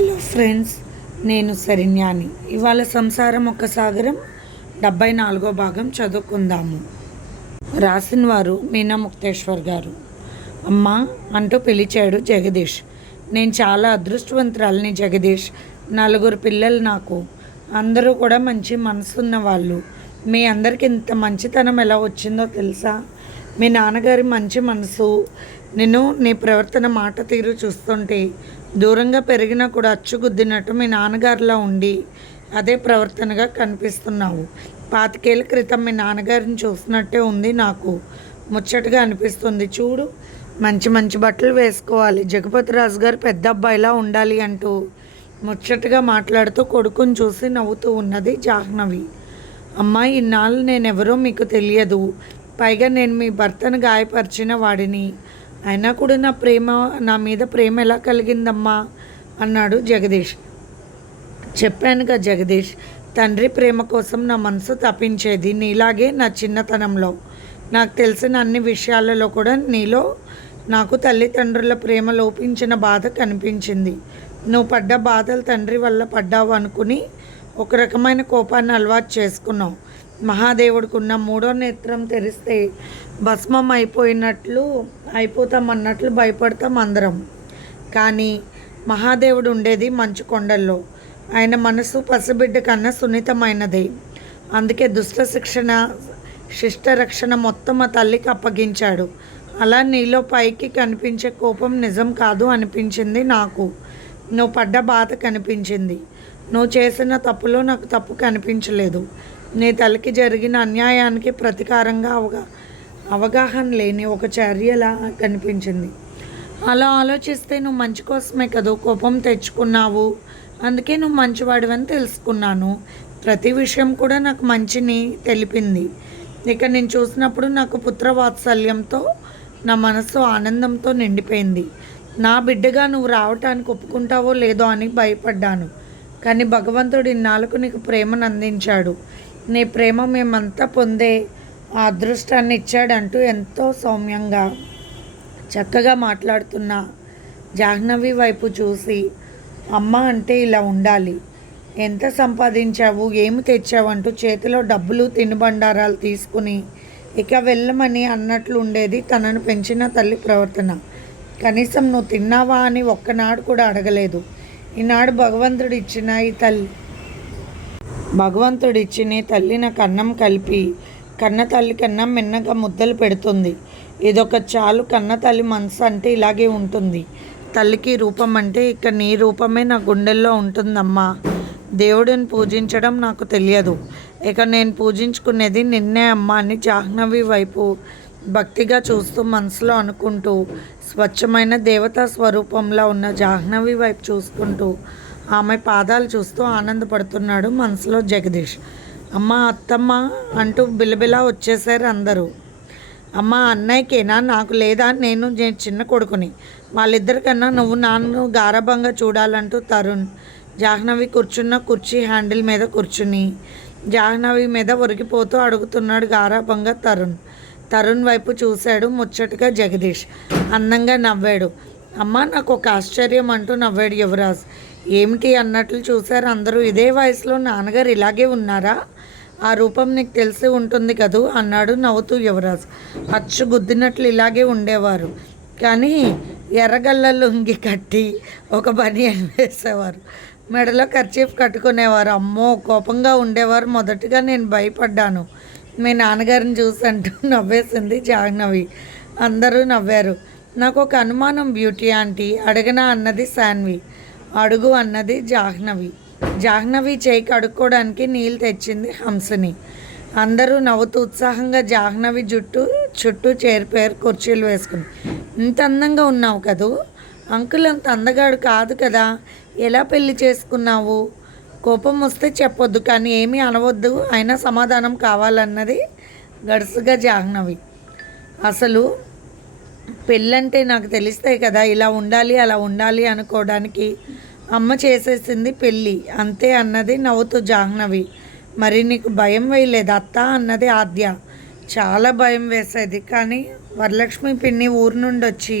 Hello friends నేను సరిన్యాని ఇవాళ సంసారం ఒక సాగరం డెబ్బై నాలుగో భాగం చదువుకుందాము. రాసిన వారు మీనా ముక్తేశ్వర్ గారు. అమ్మ అంటూ పిలిచాడు జగదీష్. నేను చాలా అదృష్టవంతురాలని జగదీష్. నలుగురు పిల్లలు నాకు. అందరూ కూడా మంచి మనసున్న వాళ్ళు. మీ అందరికి ఇంత మంచితనం ఎలా వచ్చిందో తెలుసా? మీ నాన్నగారి మంచి మనసు. నేను నీ ప్రవర్తన మాట తీరు చూస్తుంటే దూరంగా పెరిగినా కూడా అచ్చుగుద్దినట్టు మీ నాన్నగారిలా ఉండి అదే ప్రవర్తనగా కనిపిస్తున్నావు. పాతికేళ్ళ క్రితం మీ నాన్నగారిని చూసినట్టే ఉంది నాకు. ముచ్చటగా అనిపిస్తుంది. చూడు మంచి మంచి బట్టలు వేసుకోవాలి. జగపతి రాజు గారు పెద్ద అబ్బాయిలా ఉండాలి అంటూ ముచ్చటగా మాట్లాడుతూ కొడుకుని చూసి నవ్వుతూ ఉన్నది జాహ్నవి. అమ్మాయి ఇన్నాళ్ళు నేనెవరో మీకు తెలియదు. పైగా నేను మీ భర్తను గాయపరిచిన వాడిని. అయినా కూడా నా ప్రేమ నా మీద ప్రేమ ఎలా కలిగిందమ్మా? అన్నాడు జగదీష్. చెప్పానుగా జగదీష్ తండ్రి ప్రేమ కోసం నా మనసు తప్పించేది నీలాగే నా చిన్నతనంలో. నాకు తెలిసిన అన్ని విషయాలలో కూడా నీలో నాకు తల్లిదండ్రుల ప్రేమ లోపించిన బాధ కనిపించింది. నువ్వు పడ్డ బాధలు తండ్రి వల్ల పడ్డావు అనుకుని ఒక రకమైన కోపాన్ని అలవాటు చేసుకున్నావు. మహాదేవుడికున్న మూడో నేత్రం తెరిస్తే భస్మం అయిపోయినట్లు అయిపోతామన్నట్లు భయపడతాం అందరం. కానీ మహాదేవుడు ఉండేది మంచు కొండల్లో. ఆయన మనసు పసిబిడ్డ కన్నా సున్నితమైనది. అందుకే దుష్ట శిక్షణ శిష్ట రక్షణ మొత్తం మా తల్లికి అప్పగించాడు. అలా నీలో పైకి కనిపించే కోపం నిజం కాదు అనిపించింది నాకు. నువ్వు పడ్డ బాధ కనిపించింది. నువ్వు చేసిన తప్పులో నాకు తప్పు కనిపించలేదు. నీ తల్లికి జరిగిన అన్యాయానికి ప్రతీకారంగా అవగా అవగాహన లేని ఒక చర్యలా కనిపించింది. అలా ఆలోచిస్తే నువ్వు మంచి కోసమే కదా కోపం తెచ్చుకున్నావు. అందుకే నువ్వు మంచివాడివని తెలుసుకున్నాను. ప్రతి విషయం కూడా నాకు మంచిని తెలిపింది. ఇక నేను చూసినప్పుడు నాకు పుత్రవాత్సల్యంతో నా మనసు ఆనందంతో నిండిపోయింది. నా బిడ్డగా నువ్వు రావటానికి ఒప్పుకుంటావో లేదో అని భయపడ్డాను. కానీ భగవంతుడు ఇన్నాళ్ళకు నీకు ప్రేమను అందించాడు. నీ ప్రేమ మేమంతా పొందే ఆ అదృష్టాన్ని ఇచ్చాడంటూ ఎంతో సౌమ్యంగా చక్కగా మాట్లాడుతున్న జాహ్నవి వైపు చూసి అమ్మ అంటే ఇలా ఉండాలి. ఎంత సంపాదించావు? ఏమి తెచ్చావంటూ చేతిలో డబ్బులు తినుబండారాలు తీసుకుని ఇక వెళ్ళమని అన్నట్లు ఉండేది తనను పెంచిన తల్లి ప్రవర్తన. కనీసం నువ్వు తిన్నావా? అని ఒక్కనాడు కూడా అడగలేదు. ఈనాడు భగవంతుడు ఇచ్చిన ఈ తల్లి భగవంతుడిచ్చిని తల్లిన కన్నం కలిపి కన్న తల్లి కన్నా మిన్నగా ముద్దలు పెడుతుంది. ఇదొక చాలు కన్న తల్లి మనసు అంటే ఇలాగే ఉంటుంది. తల్లికి రూపం అంటే ఇక నీ రూపమే నా గుండెల్లో ఉంటుందమ్మా. దేవుడిని పూజించడం నాకు తెలియదు. ఇక నేను పూజించుకునేది నిన్నే అమ్మ అని జాహ్నవి వైపు భక్తిగా చూస్తూ మనసులో అనుకుంటూ స్వచ్ఛమైన దేవతా స్వరూపంలో ఉన్న జాహ్నవి వైపు చూసుకుంటూ ఆమె పాదాలు చూస్తూ ఆనందపడుతున్నాడు మనసులో జగదీష్. అమ్మ అత్తమ్మ అంటూ బిలబిలా వచ్చేసారు అందరూ. అమ్మ అన్నయ్యకేనా? నాకు లేదా? నేను నేను చిన్న కొడుకుని. వాళ్ళిద్దరికన్నా నువ్వు నాన్ను గారభంగా చూడాలంటూ తరుణ్. జాహ్నవి కూర్చున్న కుర్చీ హ్యాండిల్ మీద కూర్చుని జాహ్నవి మీద ఒరిగిపోతూ అడుగుతున్నాడు గారాభంగా తరుణ్. తరుణ్ వైపు చూశాడు ముచ్చటగా జగదీష్. అందంగా నవ్వాడు. అమ్మ నాకు ఒక ఆశ్చర్యం అంటూ నవ్వాడు యువరాజ్. ఏమిటి అన్నట్లు చూశారు అందరూ. ఇదే వయసులో నాన్నగారు ఇలాగే ఉన్నారా? ఆ రూపం నీకు తెలిసి ఉంటుంది కదూ? అన్నాడు నవ్వుతూ యువరాజ్. అచ్చు గుద్దినట్లు ఇలాగే ఉండేవారు. కానీ ఎర్రగల్ల లుంగి కట్టి ఒక బనియన్ వేసేవారు మెడలో ఖర్చీఫ్ కట్టుకునేవారు. అమ్మో కోపంగా ఉండేవారు. మొదటగా నేను భయపడ్డాను. మీ నాన్నగారిని చూసంటూ నవ్వేసింది జాహ్నవి. అందరూ నవ్వారు. నాకు ఒక అనుమానం బ్యూటీ ఆంటీ. అడగనా అన్నది శాన్వి. అడుగు అన్నది జాహ్నవి. జాహ్నవి చేయి కడుక్కోవడానికి నీళ్ళు తెచ్చింది హంసని. అందరూ నవ్వుతూ ఉత్సాహంగా జాహ్నవి జుట్టు చుట్టూ చేరిపోయారు కుర్చీలు వేసుకుని ఇంత అందంగా ఉన్నావు కదూ? అంకుల్ అంత అందగాడు కాదు కదా. ఎలా పెళ్ళి చేసుకున్నావు? కోపం వస్తే చెప్పొద్దు కానీ ఏమీ అనవద్దు. అయినా సమాధానం కావాలన్నది గడుసుగా జాహ్నవి. అసలు పెళ్ళంటే నాకు తెలిస్తే కదా ఇలా ఉండాలి అలా ఉండాలి అనుకోవడానికి అమ్మ చేసేసింది పెళ్ళి. అంతే అన్నది నవ్వుతూ జాహ్నవి. మరి నీకు భయం వేయలేదు అత్త అన్నది ఆద్య. చాలా భయం వేసేది కానీ వరలక్ష్మి పిన్ని ఊరు నుండి వచ్చి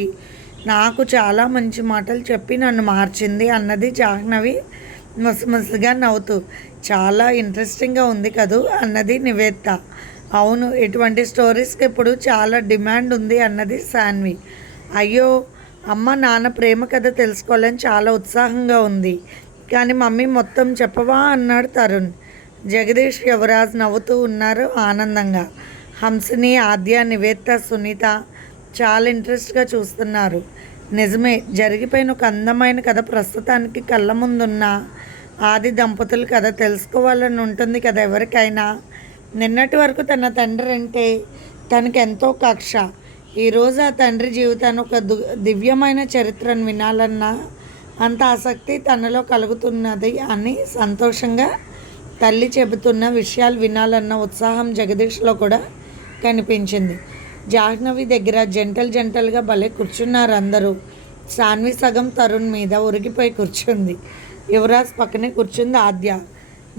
నాకు చాలా మంచి మాటలు చెప్పి నన్ను మార్చింది అన్నది జాహ్నవి మసమసగా నవ్వుతూ. చాలా ఇంట్రెస్టింగ్గా ఉంది కదూ అన్నది నివేత్త అవును ఇటువంటి స్టోరీస్కి ఇప్పుడు చాలా డిమాండ్ ఉంది అన్నది సాన్వి అయ్యో అమ్మ నాన్న ప్రేమ కథ తెలుసుకోవాలని చాలా ఉత్సాహంగా ఉంది. కానీ మమ్మీ మొత్తం చెప్పవా అన్నాడు తరుణ్. జగదీష్ యువరాజ్ నవ్వుతూ ఉన్నారు ఆనందంగా. హంసిని ఆద్య నివేత్త సునీత చాలా ఇంట్రెస్ట్గా చూస్తున్నారు. నిజమే జరిగిపోయిన ఒక అందమైన కథ ప్రస్తుతానికి కళ్ళ ముందున్న ఆది దంపతుల కథ తెలుసుకోవాలని ఉంటుంది కదా ఎవరికైనా. నిన్నటి వరకు తన తండ్రి అంటే తనకు ఎంతో కక్ష. ఈరోజు ఆ తండ్రి జీవితాన్ని ఒక దు దివ్యమైన చరిత్రను వినాలన్న అంత ఆసక్తి తనలో కలుగుతున్నది అని సంతోషంగా తల్లి చెబుతున్న విషయాలు వినాలన్న ఉత్సాహం జగదీష్లో కూడా కనిపించింది. జాహ్నవి దగ్గర జంటలు జంటలుగా భలే కూర్చున్నారు అందరూ. సాన్వి సగం తరుణ్ మీద ఉరిగిపోయి కూర్చుంది. యువరాజ్ పక్కనే కూర్చుంది ఆద్య.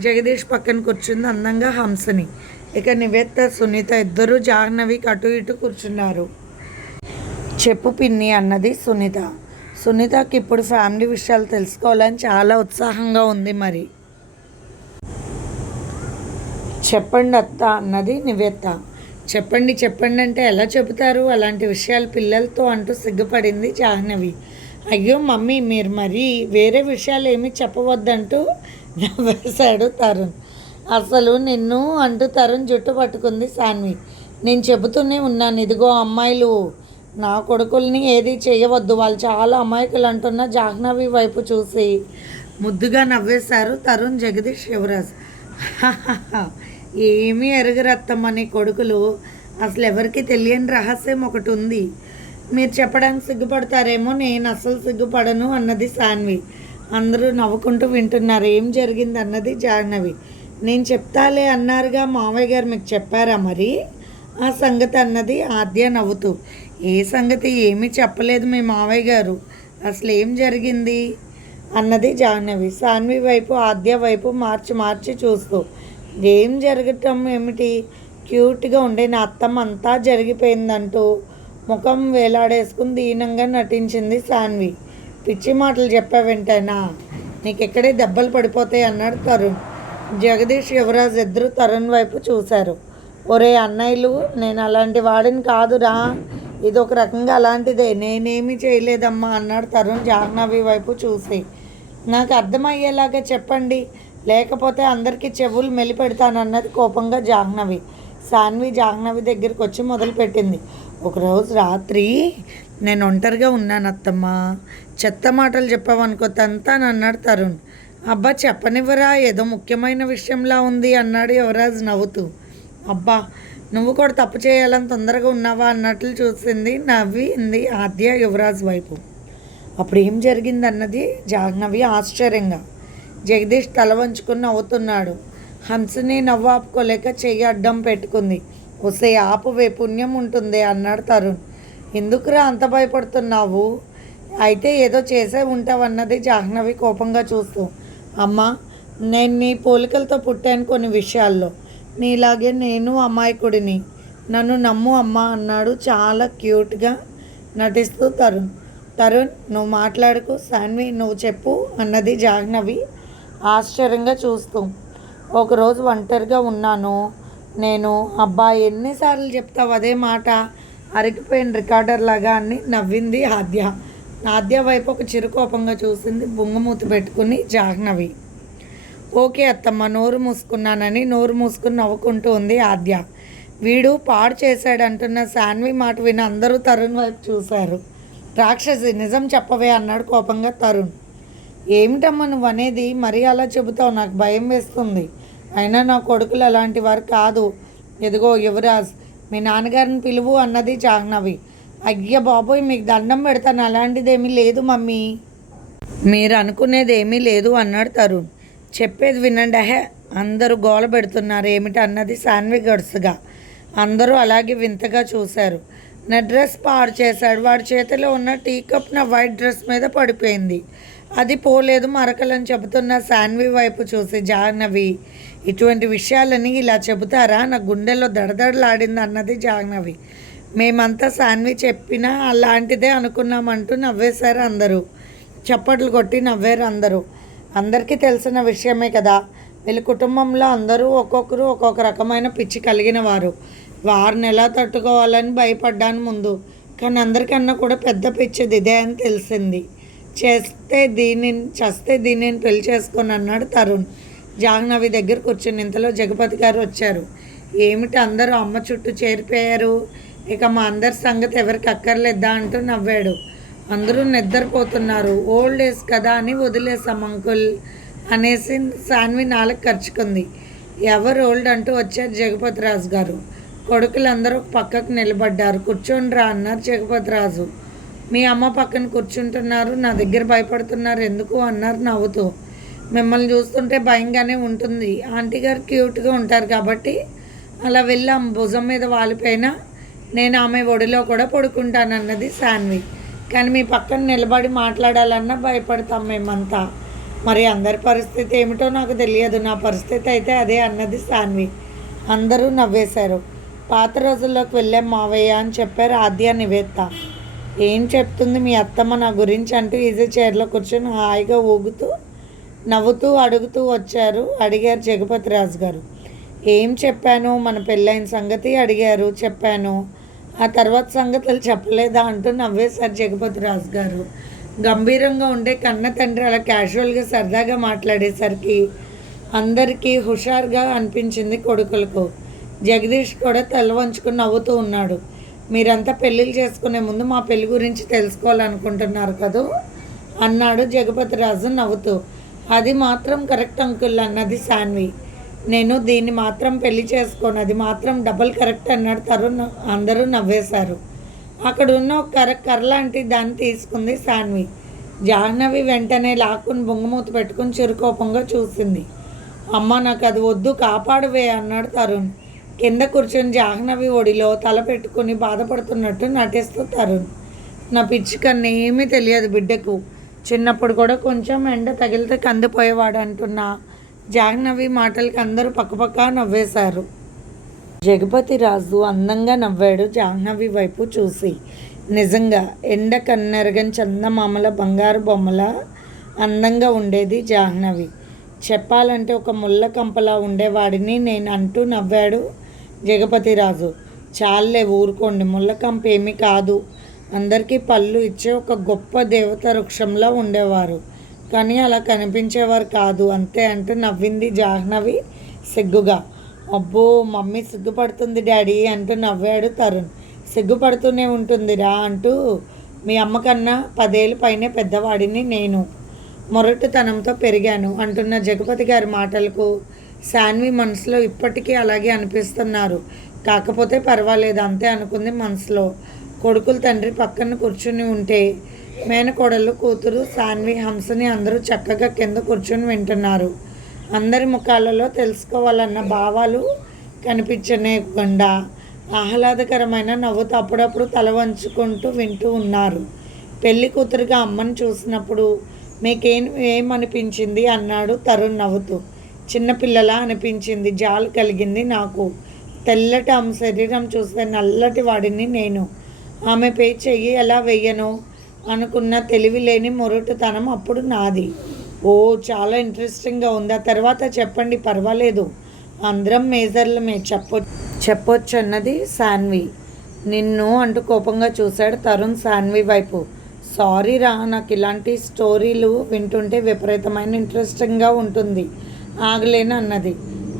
జగదీష్ పక్కన కూర్చుంది అందంగా హంసని. ఇక నివేత్త సునీత ఇద్దరు జాహ్నవికి అటు ఇటు కూర్చున్నారు. చెప్పు పిన్ని అన్నది సునీత. సునీతకి ఇప్పుడు ఫ్యామిలీ విషయాలు తెలుసుకోవాలని చాలా ఉత్సాహంగా ఉంది మరి. చెప్పండి అత్త అన్నది నివేత్త. చెప్పండి చెప్పండి అంటే ఎలా చెబుతారు? అలాంటి విషయాలు పిల్లలతో అంటూ సిగ్గుపడింది జాహ్నవి. అయ్యో మమ్మీ మీరు మరి వేరే విషయాలు ఏమీ చెప్పవద్దంటూ వేశాడు తరుణ్. అసలు నిన్ను అంటూ తరుణ్ జుట్టు పట్టుకుంది సాన్వి. నేను చెబుతూనే ఉన్నాను ఇదిగో అమ్మాయిలు నా కొడుకుల్ని ఏది చేయవద్దు. వాళ్ళు చాలా అమాయకులు అంటున్న జాహ్నవి వైపు చూసి ముద్దుగా నవ్వేశారు తరుణ్ జగదీష్ శివరాజ్ ఏమీ ఎరగరత్తమ్మ నీ కొడుకులు. అసలు ఎవరికి తెలియని రహస్యం ఒకటి ఉంది. మీరు చెప్పడానికి సిగ్గుపడతారేమో నేను అసలు సిగ్గుపడను అన్నది సాన్వి. అందరూ నవ్వుకుంటూ వింటున్నారు. ఏం జరిగింది అన్నది జాహ్నవి. నేను చెప్తాలే అన్నారుగా మావయ్య గారు మీకు చెప్పారా మరి? ఆ సంగతి అన్నది ఆద్య నవ్వుతూ. ఏ సంగతి? ఏమీ చెప్పలేదు మీ మావయ్య గారు. అసలు ఏం జరిగింది? అన్నది జాహ్నవి. సాన్వి వైపు ఆద్య వైపు మార్చి మార్చి చూస్తూ. ఏం జరగటం ఏమిటి? క్యూట్గా ఉండే నా అత్తమ్మ అంతా జరిగిపోయిందంటూ ముఖం వేలాడేసుకుని దీనంగా నటించింది సాన్వి. పిచ్చి మాటలు చెప్పావేంటైనా నీకెక్కడే దెబ్బలు పడిపోతాయి అన్నాడు తరుణ్. జగదీష్ యువరాజ్ ఇద్దరు తరుణ్ వైపు చూశారు. ఒరే అన్నయ్యలు నేను అలాంటి వాడిని కాదురా. ఇది ఒక రకంగా అలాంటిదే. నేనేమీ చేయలేదమ్మా అన్నాడు తరుణ్ జాహ్నవి వైపు చూసి. నాకు అర్థమయ్యేలాగా చెప్పండి. లేకపోతే అందరికీ చెవులు మెలిపెడతానన్నది కోపంగా జాహ్నవి. సాన్వి జాహ్నవి దగ్గరికి వచ్చి మొదలుపెట్టింది. ఒకరోజు రాత్రి నేను ఒంటరిగా ఉన్నాను అత్తమ్మ చెత్త మాటలు చెప్పావనుకో తంతాను అన్నాడు తరుణ్. అబ్బా చెప్పనివ్వరా? ఏదో ముఖ్యమైన విషయంలా ఉంది అన్నాడు యువరాజ్ నవ్వుతూ. అబ్బా నువ్వు కూడా తప్పు చేయాలని తొందరగా ఉన్నావా అన్నట్లు చూసింది నవ్వింది ఆద్య యువరాజ్ వైపు. అప్పుడు ఏం జరిగింది అన్నది జాహ్నవి ఆశ్చర్యంగా. జగదీష్ తల వంచుకుని నవ్వుతున్నాడు. హంసని నవ్వు ఆపుకోలేక చెయ్యి అడ్డం పెట్టుకుంది. వస్తే ఆపువే పుణ్యం ఉంటుంది అన్నాడు తరుణ్. ఎందుకురా అంత భయపడుతున్నావు? అయితే ఏదో చేసే ఉంటావన్నది జాహ్నవి కోపంగా చూస్తూ అమ్మా నేను నీ పోలికలతో పుట్టాను కొన్ని విషయాల్లో. నీలాగే నేను అమాయకుడిని. నన్ను నమ్ము అమ్మా అన్నాడు చాలా క్యూట్గా నటిస్తూ తరుణ్. తరుణ్ నువ్వు మాట్లాడుకు సాన్వి నువ్వు చెప్పు అన్నది జాహ్నవి ఆశ్చర్యంగా చూస్తూ. ఒకరోజు ఒంటరిగా ఉన్నాను. నేను అబ్బా ఎన్నిసార్లు చెప్తావు అదే మాట? అరిగిపోయిన రికార్డర్ లాగా అని నవ్వింది ఆద్య. ఆద్య వైపు ఒక చిరుకోపంగా చూసింది బొంగమూతి పెట్టుకుని జాహ్నవి. ఓకే అత్తమ్మ నోరు మూసుకున్నానని నోరు మూసుకుని నవ్వుకుంటూ ఉంది ఆద్య. వీడు పాడు చేశాడంటున్న శాన్వి మాట విని అందరూ తరుణ్ వైపు చూశారు. రాక్షసి నిజం చెప్పవే అన్నాడు కోపంగా తరుణ్. ఏమిటమ్మా నువ్వు అనేది మరీ అలా చెబుతావు నాకు భయం వేస్తుంది. అయినా నా కొడుకులు అలాంటి వారు కాదు. ఎదిగో యువరాజ్ మీ నాన్నగారిని పిలువు అన్నది జాహ్నవి. అయ్య బాబోయ్ మీకు దండం పెడతాను. అలాంటిదేమీ లేదు మమ్మీ. మీరు అనుకునేది ఏమీ లేదు అన్నాడు తరుణ్ చెప్పేది వినండి. అహే అందరూ గోల పెడుతున్నారు. ఏమిటి అన్నది సాన్వి గడుసుగా అందరూ అలాగే వింతగా చూశారు. నా డ్రెస్ పాడు చేశాడు. వాడి చేతిలో ఉన్న టీ కప్ నా వైట్ డ్రెస్ మీద పడిపోయింది. అది పోలేదు మరకలని చెబుతున్న సాన్వి వైపు చూసి జాహ్నవి ఇటువంటి విషయాలని ఇలా చెబుతారా? నా గుండెల్లో దడదడలాడింది అన్నది జాహ్నవి. మేమంతా సాన్వి చెప్పినా అలాంటిదే అనుకున్నామంటూ నవ్వేశారు అందరూ. చప్పట్లు కొట్టి నవ్వారు అందరూ. అందరికీ తెలిసిన విషయమే కదా వీళ్ళ కుటుంబంలో అందరూ ఒక్కొక్కరు ఒక్కొక్క రకమైన పిచ్చి కలిగిన వారు. వారిని ఎలా తట్టుకోవాలని భయపడ్డాను ముందు కానీ అందరికన్నా కూడా పెద్ద పిచ్చిది ఇదే అని తెలిసింది. చేస్తే దీనిని చస్తే దీనిని పెళ్ళి చేసుకొని అన్నాడు తరుణ్. జాహ్నవి దగ్గర కూర్చుని ఇంతలో జగపతి గారు వచ్చారు. ఏమిటి అందరూ అమ్మ చుట్టూ చేరిపోయారు? ఇక మా అందరి సంగతి ఎవరికి అక్కర్లేదా అంటూ నవ్వాడు. అందరూ నిద్రపోతున్నారు. ఓల్డ్ ఏజ్ కదా అని వదిలేసాం అంకుల్ అనేసి సాన్వి నాలుగు ఖర్చుకుంది ఎవరు ఓల్డ్ అంటూ వచ్చారు జగపతి రాజు గారు. కొడుకులందరూ పక్కకు నిలబడ్డారు. కూర్చోండి రా అన్నారు జగపతి రాజు మీ అమ్మ పక్కన కూర్చుంటున్నారు. నా దగ్గర భయపడుతున్నారు. ఎందుకు అన్నారు నవ్వుతూ. మిమ్మల్ని చూస్తుంటే భయంగానే ఉంటుంది. ఆంటీ గారు క్యూట్గా ఉంటారు కాబట్టి అలా వెళ్ళాం. భుజం మీద వాలిపోయినా నేను ఆమె ఒడిలో కూడా పడుకుంటానన్నది సాన్వి కానీ మీ పక్కన నిలబడి మాట్లాడాలన్నా భయపడతాం మేమంతా. మరి అందరి పరిస్థితి ఏమిటో నాకు తెలియదు. నా పరిస్థితి అయితే అదే అన్నది సాన్వి అందరూ నవ్వేశారు. పాత రోజుల్లోకి వెళ్ళాం మావయ్య అని చెప్పారు ఆద్య నివేత్త. ఏం చెప్తుంది మీ అత్తమ్మ నా గురించి అంటూ ఈజీ చైర్లో కూర్చొని హాయిగా ఊగుతూ నవ్వుతూ అడుగుతూ వచ్చారు. అడిగారు జగపతి రాజు గారు ఏం చెప్పాను? మన పెళ్ళైన సంగతి అడిగారు. చెప్పాను. ఆ తర్వాత సంగతులు చెప్పలేదా అంటూ నవ్వేశారు జగపతి రాజు గారు. గంభీరంగా ఉండే కన్న తండ్రి అలా క్యాజువల్గా సరదాగా మాట్లాడేసరికి అందరికీ హుషారుగా అనిపించింది కొడుకులకు. జగదీష్ కూడా తల వంచుకుని నవ్వుతూ ఉన్నాడు. మీరంతా పెళ్ళిళ్ళు చేసుకునే ముందు మా పెళ్ళి గురించి తెలుసుకోవాలనుకుంటున్నారు కదూ? అన్నాడు జగపతి రాజు నవ్వుతూ. అది మాత్రం కరెక్ట్ అంకుల్ అన్నది సాన్వి నేను దీన్ని మాత్రం పెళ్ళి చేసుకోను. అది మాత్రం డబల్ కరెక్ట్ అన్నాడు తరుణ్. అందరూ నవ్వేశారు. అక్కడ ఉన్న ఒక కర కర్ర లాంటి దాన్ని తీసుకుంది సాన్వి జాహ్నవి వెంటనే లాక్కుని బొంగమూత పెట్టుకుని చిరుకోపంగా చూసింది. అమ్మ నాకు అది వద్దు కాపాడువే అన్నాడు తరుణ్. కింద కూర్చొని జాహ్నవి ఒడిలో తల పెట్టుకుని బాధపడుతున్నట్టు నటిస్తూ తరుణ్. నా పిచ్చికన్నా ఏమీ తెలియదు బిడ్డకు. చిన్నప్పుడు కూడా కొంచెం ఎండ తగిలితే కందిపోయేవాడు అంటున్నా. జాహ్నవి మాటలకి అందరూ పక్కపక్క నవ్వేశారు. జగపతి రాజు అందంగా నవ్వాడు జాహ్నవి వైపు చూసి. నిజంగా ఎండ కన్నెరగని చందమామల బంగారు బొమ్మల అందంగా ఉండేది జాహ్నవి. చెప్పాలంటే ఒక ముళ్ళ కంపలా ఉండేవాడిని నేను అంటూ నవ్వాడు జగపతి రాజు. చాలే ఊరుకోండి ముళ్ళ కంప ఏమీ కాదు. అందరికీ పళ్ళు ఇచ్చే ఒక గొప్ప దేవత వృక్షంలా ఉండేవారు. కానీ అలా కనిపించేవారు కాదు. అంతే అంటూ నవ్వింది జాహ్నవి సిగ్గుగా. అబ్బో మమ్మీ సిగ్గుపడుతుంది డాడీ అంటూ నవ్వాడు తరుణ్. సిగ్గుపడుతూనే ఉంటుందిరా అంటూ మీ అమ్మ కన్నా పదేళ్ళ పైనే పెద్దవాడిని నేను. మొరటుతనంతో పెరిగాను అంటున్న జగపతి గారి మాటలకు శాన్వి మనసులో ఇప్పటికీ అలాగే అనిపిస్తున్నారు. కాకపోతే పర్వాలేదు అంతే అనుకుంది మనసులో. కొడుకుల తండ్రి పక్కన కూర్చుని ఉంటే మేనకోడలు కూతురు సాన్వి హంసని అందరూ చక్కగా కింద కూర్చొని వింటున్నారు. అందరి ముఖాలలో తెలుసుకోవాలన్న భావాలు కనిపించనేకుండా ఆహ్లాదకరమైన నవ్వుతో అప్పుడప్పుడు తల వంచుకుంటూ వింటూ ఉన్నారు. పెళ్ళి కూతురుగా అమ్మని చూసినప్పుడు మీకేం ఏమనిపించింది? అన్నాడు తరుణ్ నవ్వుతూ. చిన్నపిల్లలా అనిపించింది జాలు కలిగింది నాకు. తెల్లటి ఆమె శరీరం చూస్తే నల్లటి వాడిని నేను. ఆమె పే చెయ్యి ఎలా వెయ్యను? అనుకున్న తెలివి లేని మొరటుతనం అప్పుడు నాది. ఓ చాలా ఇంట్రెస్టింగ్గా ఉంది. ఆ తర్వాత చెప్పండి పర్వాలేదు. అందరం మేజర్లమే చెప్పొ చెప్పొచ్చు అన్నది సాన్వి నిన్ను అంటూ కోపంగా చూశాడు తరుణ్ సాన్వి వైపు. సారీ రా నాకు ఇలాంటి స్టోరీలు వింటుంటే విపరీతమైన ఇంట్రెస్టింగ్గా ఉంటుంది. ఆగలేను అన్నది.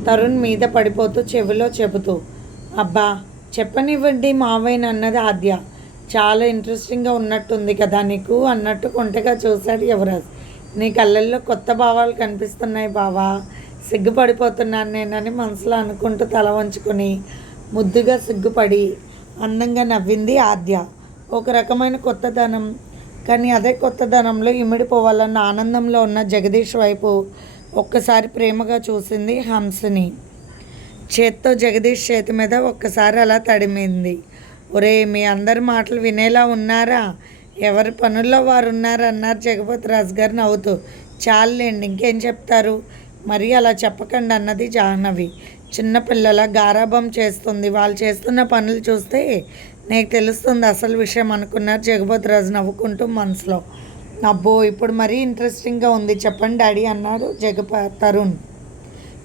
తరుణ్ మీద పడిపోతూ చెవిలో చెబుతూ అబ్బా చెప్పనివ్వండి మావైన అన్నది ఆద్య. చాలా ఇంట్రెస్టింగ్గా ఉన్నట్టుంది కదా నీకు అన్నట్టు కొంటగా చూశాడు యువరాజ్. నీ కళ్ళల్లో కొత్త భావాలు కనిపిస్తున్నాయి బావా. సిగ్గుపడిపోతున్నాను నేనని మనసులో అనుకుంటూ తల వంచుకొని ముద్దుగా సిగ్గుపడి అందంగా నవ్వింది ఆద్య. ఒక రకమైన కొత్తదనం. కానీ అదే కొత్తదనంలో ఇమిడిపోవాలన్న ఆనందంలో ఉన్న జగదీష్ వైపు ఒక్కసారి ప్రేమగా చూసింది హంసని. చేత్తో జగదీష్ చేతి మీద ఒక్కసారి అలా తడిమింది. ఒరే మీ అందరి మాటలు వినేలా ఉన్నారా? ఎవరి పనుల్లో వారు ఉన్నారు అన్నారు జగపతి రాజు గారు నవ్వుతూ. చాలండి ఇంకేం చెప్తారు? మరి అలా చెప్పకండి అన్నది జాహ్నవి. చిన్నపిల్లల గారాభం చేస్తుంది. వాళ్ళు చేస్తున్న పనులు చూస్తే నీకు తెలుస్తుంది అసలు విషయం అనుకున్నారు జగపతి రాజు నవ్వుకుంటూ మనసులో. అబ్బో ఇప్పుడు మరీ ఇంట్రెస్టింగ్గా ఉంది. చెప్పండి డాడీ అన్నాడు జగప తరుణ్.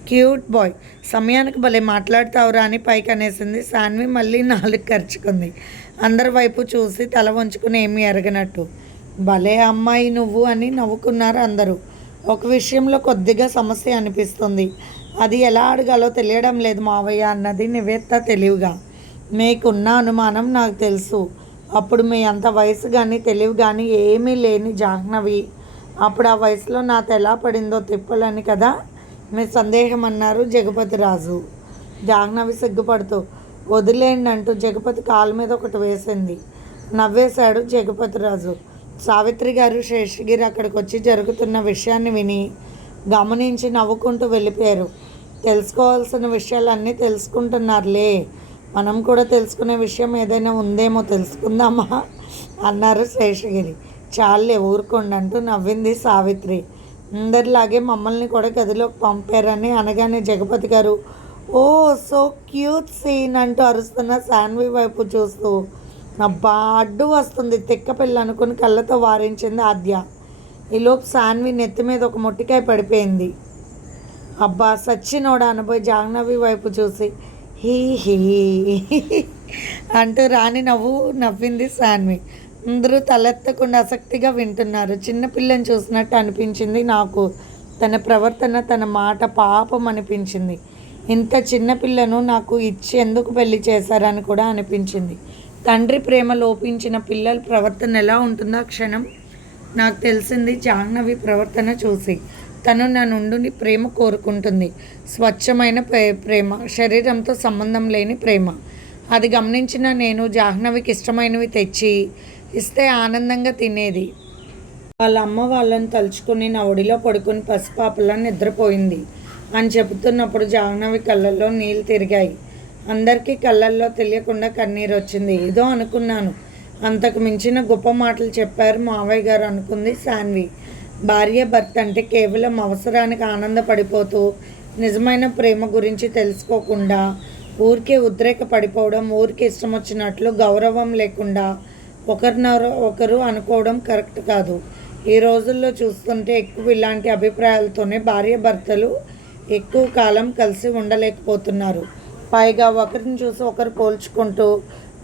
Cute boy. సమయానికి భలే మాట్లాడతావురా అని పైకి అనేసింది సాన్వి మళ్ళీ నాలుగు ఖర్చుకుంది. అందరి వైపు చూసి తల వంచుకుని ఏమీ ఎరగనట్టు భలే అమ్మాయి నువ్వు అని నవ్వుకున్నారు అందరూ. ఒక విషయంలో కొద్దిగా సమస్య అనిపిస్తుంది. అది ఎలా అడగాలో తెలియడం లేదు మావయ్య అన్నది నివేత్త తెలివిగా. మీకున్న అనుమానం నాకు తెలుసు. అప్పుడు మీ అంత వయసు కానీ తెలివి కానీ ఏమీ లేని జాహ్నవి. అప్పుడు ఆ వయసులో నాతో ఎలా పడిందో తిప్పలని కదా? మీ సందేహం అన్నారు జగపతి రాజు. జాహ్నవి సిగ్గుపడుతూ వదిలేండి అంటూ జగపతి కాలు మీద ఒకటి వేసింది. నవ్వేశాడు జగపతి రాజు. సావిత్రి గారు శేషగిరి అక్కడికి వచ్చి జరుగుతున్న విషయాన్ని విని గమనించి నవ్వుకుంటూ వెళ్ళిపోయారు. తెలుసుకోవాల్సిన విషయాలన్నీ తెలుసుకుంటున్నారులే. మనం కూడా తెలుసుకునే విషయం ఏదైనా ఉందేమో తెలుసుకుందామా అన్నారు శేషగిరి. చాలే ఊరుకోండి అంటూ నవ్వింది సావిత్రి. అందరిలాగే మమ్మల్ని కూడా గదిలోకి పంపారని అనగానే జగపతి గారు ఓ సో క్యూట్ సీన్ అంటూ అరుస్తున్న శాన్వి వైపు చూస్తూ అబ్బా అడ్డు వస్తుంది తిక్క పిల్ల అనుకుని కళ్ళతో వారించింది ఆద్య. ఈలోపు శాన్వి నెత్తి మీద ఒక మొట్టికాయ పడిపోయింది. అబ్బా సచ్చినోడా అనబోయి జాహ్నవి వైపు చూసి హీ హీ అంటూ రాణి నవ్వు నవ్వింది శాన్వి. అందరూ తలెత్తకుండా ఆసక్తిగా వింటున్నారు. చిన్నపిల్లని చూసినట్టు అనిపించింది నాకు. తన ప్రవర్తన తన మాట పాపం అనిపించింది. ఇంత చిన్నపిల్లను నాకు ఇచ్చి ఎందుకు పెళ్ళి చేశారని కూడా అనిపించింది. తండ్రి ప్రేమ లోపించిన పిల్లల ప్రవర్తన ఎలా ఉంటుందో క్షణం నాకు తెలిసింది జాహ్నవి ప్రవర్తన చూసి. తను నా నుండి ప్రేమ కోరుకుంటుంది. స్వచ్ఛమైన ప్రే- ప్రేమ శరీరంతో సంబంధం లేని ప్రేమ. అది గమనించిన నేను జాహ్నవికి ఇష్టమైనవి తెచ్చి ఇస్తే ఆనందంగా తినేది. వాళ్ళ అమ్మ వాళ్ళని తలుచుకుని నా ఒడిలో పడుకుని పసిపాపలా నిద్రపోయింది. అని చెబుతున్నప్పుడు జాహ్నవి కళ్ళల్లో నీళ్ళు తిరిగాయి. అందరికీ కళ్ళల్లో తెలియకుండా కన్నీరు వచ్చింది. ఏదో అనుకున్నాను. అంతకు మించిన గొప్ప మాటలు చెప్పారు మావయ్య గారు అనుకుంది శాన్వి. భార్య భర్త అంటే కేవలం అవసరానికి ఆనందపడిపోతూ నిజమైన ప్రేమ గురించి తెలుసుకోకుండా ఊరికే ఉద్రేక పడిపోవడం ఊరికే ఇష్టం వచ్చినట్లు గౌరవం లేకుండా ఒకరినొరు ఒకరు అనుకోవడం కరెక్ట్ కాదు. ఈ రోజుల్లో చూస్తుంటే ఎక్కువ ఇలాంటి అభిప్రాయాలతోనే భార్య భర్తలు ఎక్కువ కాలం కలిసి ఉండలేకపోతున్నారు. పైగా ఒకరిని చూసి ఒకరు పోల్చుకుంటూ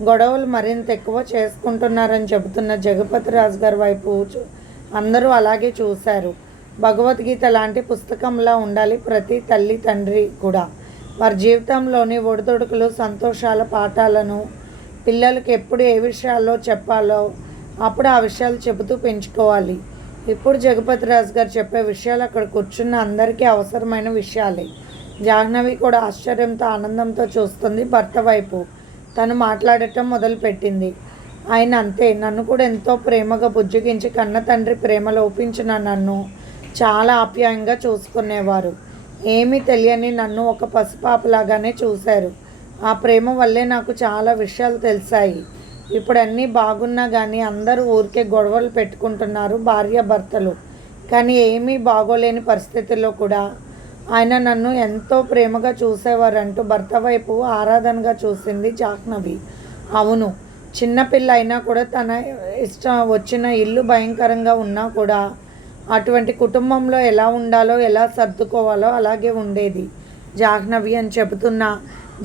గొడవలు మరింత ఎక్కువ చేసుకుంటున్నారని చెబుతున్న జగపతి రాజు గారి వైపు అందరూ అలాగే చూశారు. భగవద్గీత లాంటి పుస్తకంలా ఉండాలి ప్రతి తల్లి తండ్రి కూడా. వారి జీవితంలోని ఒడిదొడుకులు సంతోషాల పాఠాలను పిల్లలకి ఎప్పుడు ఏ విషయాల్లో చెప్పాలో అప్పుడు ఆ విషయాలు చెబుతూ పెంచుకోవాలి. ఇప్పుడు జగపతి రాజు గారు చెప్పే విషయాలు అక్కడ కూర్చున్న అందరికీ అవసరమైన విషయాలే. జాహ్నవి కూడా ఆశ్చర్యంతో ఆనందంతో చూస్తుంది భర్త వైపు. తను మాట్లాడటం మొదలుపెట్టింది. ఆయన అంతే నన్ను కూడా ఎంతో ప్రేమగా బుజ్జగించి కన్న తండ్రి ప్రేమ లోపించిన నన్ను చాలా ఆప్యాయంగా చూసుకునేవారు. ఏమీ తెలియని నన్ను ఒక పసిపాపలాగానే చూశారు. ఆ ప్రేమ వల్లే నాకు చాలా విషయాలు తెలిసాయి. ఇప్పుడు అన్నీ బాగున్నా కానీ అందరూ ఊరికే గొడవలు పెట్టుకుంటున్నారు భార్య భర్తలు. కానీ ఏమీ బాగోలేని పరిస్థితుల్లో కూడా ఆయన నన్ను ఎంతో ప్రేమగా చూసేవారంటూ భర్త వైపు ఆరాధనగా చూసింది జాహ్నవి అవును చిన్నపిల్ల అయినా కూడా తన ఇష్టం వచ్చిన ఇల్లు భయంకరంగా ఉన్నా కూడా అటువంటి కుటుంబంలో ఎలా ఉండాలో ఎలా సర్దుకోవాలో అలాగే ఉండేది. జాహ్నవి అని చెబుతున్న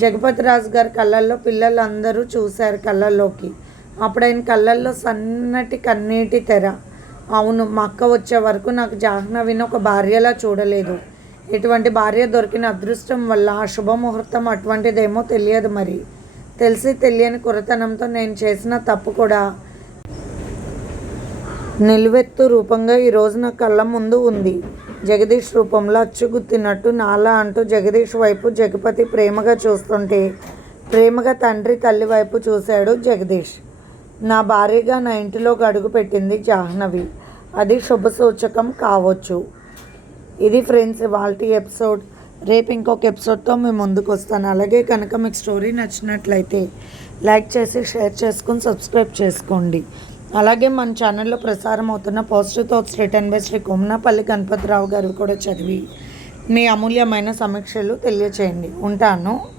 జగపతి రాజు గారి కళ్ళల్లో పిల్లలు అందరూ చూశారు కళ్ళల్లోకి. అప్పుడు ఆయన కళ్ళల్లో సన్నటి కన్నీటి తెర. అవును మా అక్క వచ్చే వరకు నాకు జాహ్నవిని ఒక భార్యలా చూడలేదు. ఇటువంటి భార్య దొరికిన అదృష్టం వల్ల ఆ శుభముహూర్తం అటువంటిదేమో తెలియదు మరి. తెలిసి తెలియని కురతనంతో నేను చేసిన తప్పు కూడా నిలువెత్తు రూపంగా ఈరోజు నా కళ్ళ ముందు ఉంది. జగదీష్ రూపంలో అచ్చుగుత్తినట్టు నాలా అంటూ జగదీష్ వైపు జగపతి ప్రేమగా చూస్తుంటే ప్రేమగా తండ్రి తల్లి వైపు చూశాడు జగదీష్. నా భార్యగా నా ఇంటిలోకి అడుగుపెట్టింది జాహ్నవి. అది శుభ సూచకం కావచ్చు. ఇది ఫ్రెండ్స్ ఇవాళ ఎపిసోడ్. రేపు ఇంకొక ఎపిసోడ్తో మేము ముందుకు వస్తాను. అలాగే కనుక మీకు స్టోరీ నచ్చినట్లయితే లైక్ చేసి షేర్ చేసుకొని సబ్స్క్రైబ్ చేసుకోండి. అలాగే మన ఛానల్లో ప్రసారం అవుతున్న positive thoughts written by Shri Kommanapalli Ganapathirao garu కూడా చదివి మీ అమూల్యమైన సమీక్షలు తెలియచేయండి. ఉంటాను.